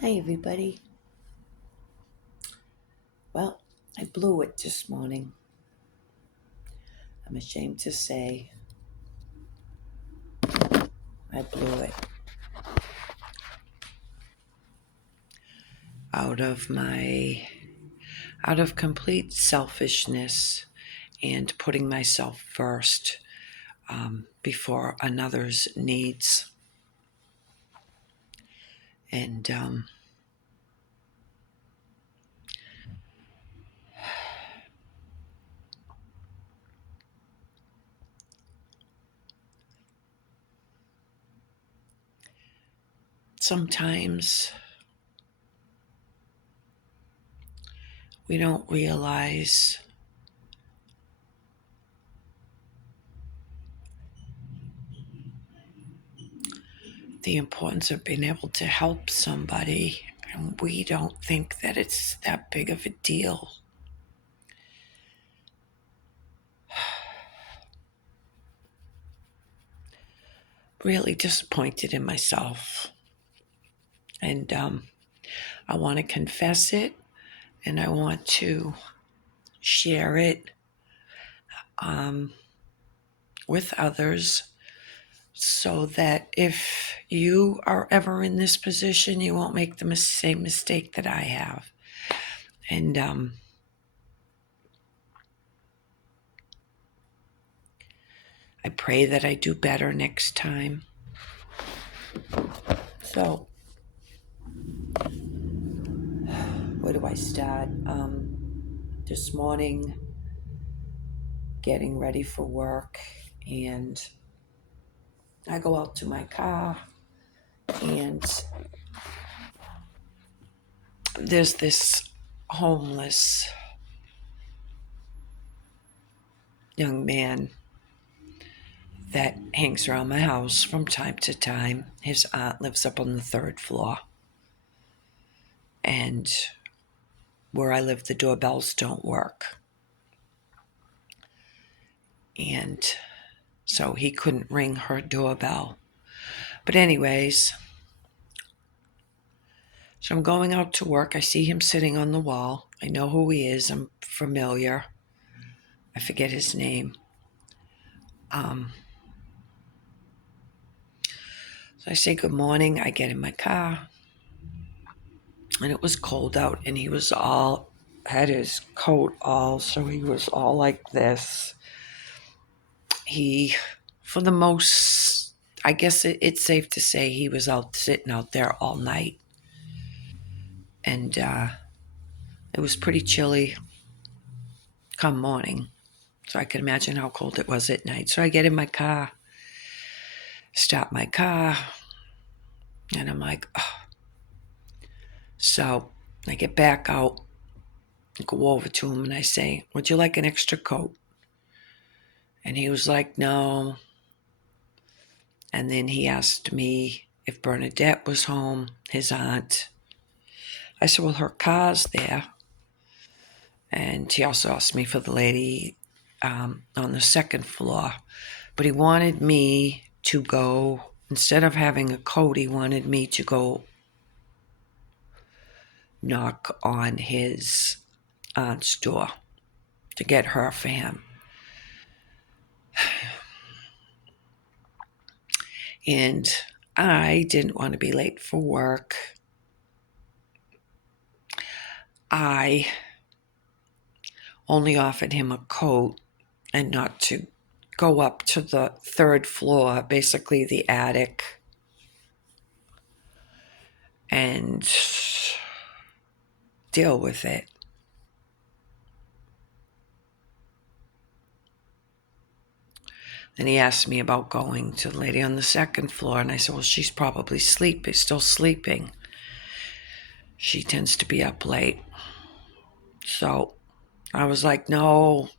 Hi, everybody. Well, I blew it this morning. I'm ashamed to say I blew it out of my out of complete selfishness and putting myself first before another's needs. And sometimes we don't realize the importance of being able to help somebody, and we don't think that it's that big of a deal. Really disappointed in myself. And I want to confess it, and I want to share it um, with others so that if you are ever in this position, you won't make the same mistake that I have. And I pray that I do better next time. So, where do I start? This morning, getting ready for work, and I go out to my car, and there's this homeless young man that hangs around my house from time to time. His aunt lives up on the third floor. And where I live, the doorbells don't work. And so he couldn't ring her doorbell. But, anyways, so I'm going out to work. I see him sitting on the wall. I know who he is. I'm familiar. I forget his name. So I say good morning. I get in my car. And it was cold out. And he was had his coat all, so he was all like this. He, for the most, I guess it's safe to say he was sitting out there all night. And it was pretty chilly come morning. So I can imagine how cold it was at night. So I get in my car, stop my car, and I'm like, oh. So I get back out, go over to him, and I say, would you like an extra coat? And he was like, no. And then he asked me if Bernadette was home, his aunt. I said, well, her car's there. And he also asked me for the lady on the second floor. But he wanted me to go, instead of having a coat, he wanted me to go knock on his aunt's door to get her for him. And I didn't want to be late for work. I only offered him a coat and not to go up to the third floor, basically the attic, and deal with it. Then he asked me about going to the lady on the second floor, and I said, well, she's probably still sleeping. She tends to be up late. So I was like, no.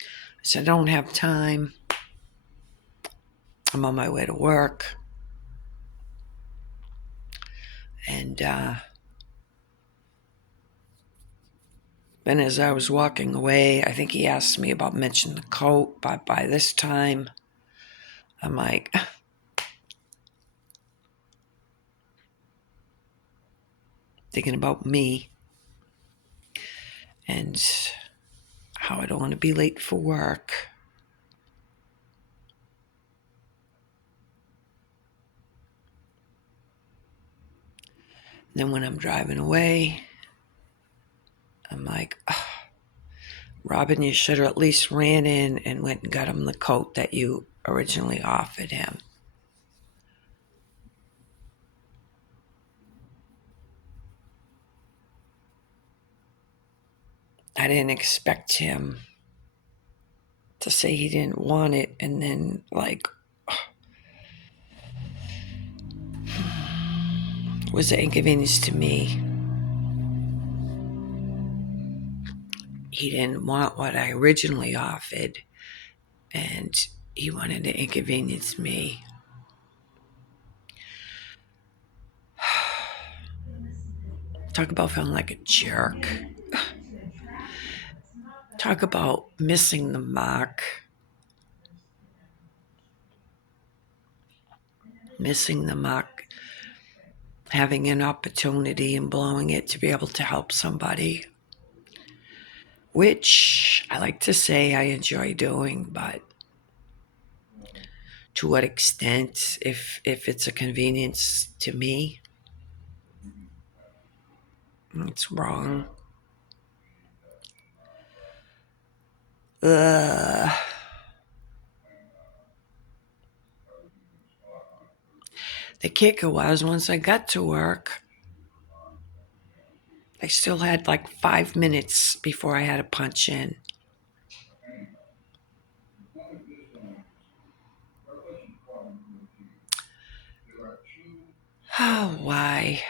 I said, I don't have time. I'm on my way to work. And then as I was walking away, I think he asked me about mentioning the coat, but by this time, I'm like, thinking about me and how I don't want to be late for work. And then when I'm driving away, I'm like, oh, Robin, you should have at least ran in and went and got him the coat that you originally offered him. I didn't expect him to say he didn't want it and then, like, was an inconvenience to me. He didn't want what I originally offered, and he wanted to inconvenience me. Talk about feeling like a jerk. Talk about missing the mark. Missing the mark. Having an opportunity and blowing it to be able to help somebody. Which I like to say I enjoy doing, but to what extent, if it's a convenience to me, it's wrong. Ugh. The kicker was once I got to work, I still had like 5 minutes before I had to punch in. Oh, why?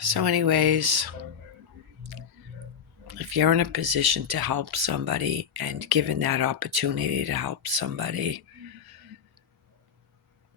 So, anyways, if you're in a position to help somebody and given that opportunity to help somebody,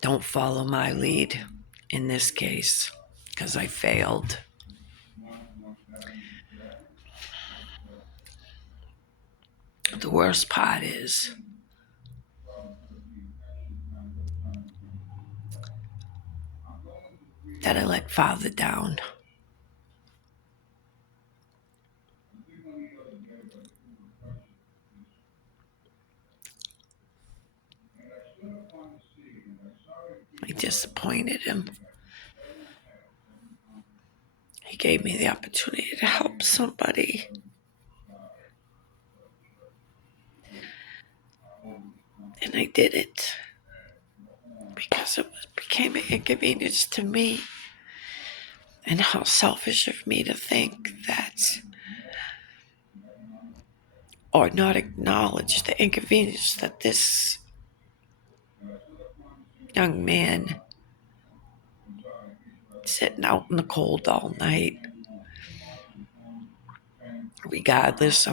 don't follow my lead in this case because I failed. The worst part is that I let Father down. I disappointed him. He gave me the opportunity to help somebody. And I did it because it became an inconvenience to me. And how selfish of me to think that, or not acknowledge the inconvenience that this young man sitting out in the cold all night, regardless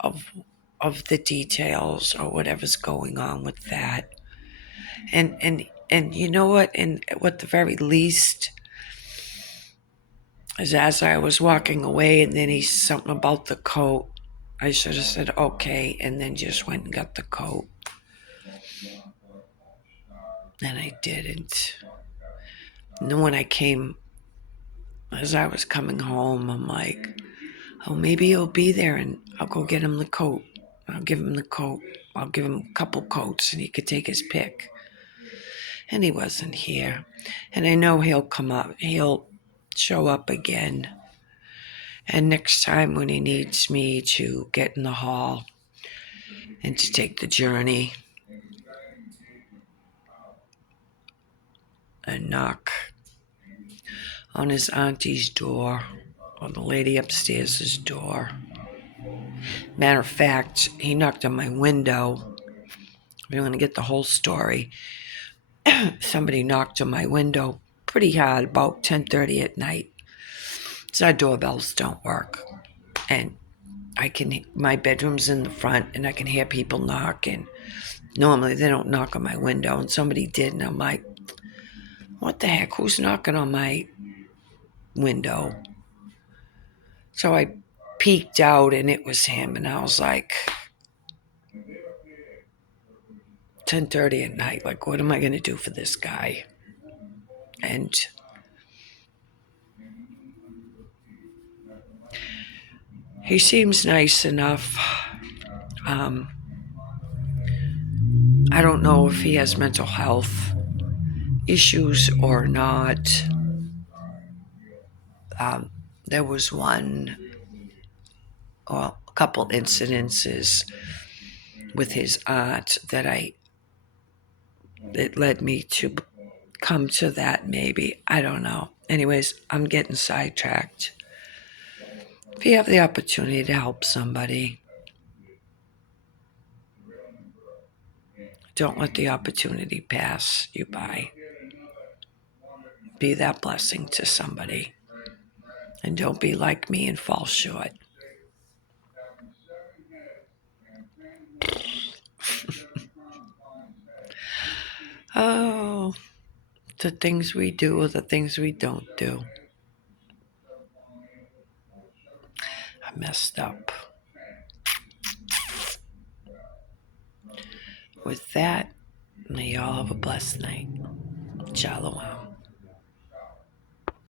of the details or whatever's going on with that. And you know what? And at the very least, is as I was walking away, and then he's something about the coat. I should have said okay, and then just went and got the coat. And I didn't. And then when I came, as I was coming home, I'm like, oh, maybe he'll be there and I'll go get him the coat. I'll give him the coat. I'll give him a couple coats and he could take his pick. And he wasn't here. And I know he'll come up. He'll show up again. And next time when he needs me to get in the hall and to take the journey and knock on his auntie's door or the lady upstairs' door. Matter of fact, he knocked on my window. If you want to get the whole story, somebody knocked on my window pretty hard about 10:30 at night. So our doorbells don't work. And my bedroom's in the front and I can hear people knock, and normally they don't knock on my window, and somebody did, and I'm like, what the heck, who's knocking on my window? So I peeked out and it was him, and I was like, 10:30 at night. Like, what am I going to do for this guy? And he seems nice enough. I don't know if he has mental health issues or not. There was one, well, a couple incidences with his aunt it led me to come to that maybe. I don't know. Anyways, I'm getting sidetracked. If you have the opportunity to help somebody, don't let the opportunity pass you by. Be that blessing to somebody. And don't be like me and fall short. Oh, the things we do or the things we don't do. I messed up. With that, may y'all have a blessed night. Shalom.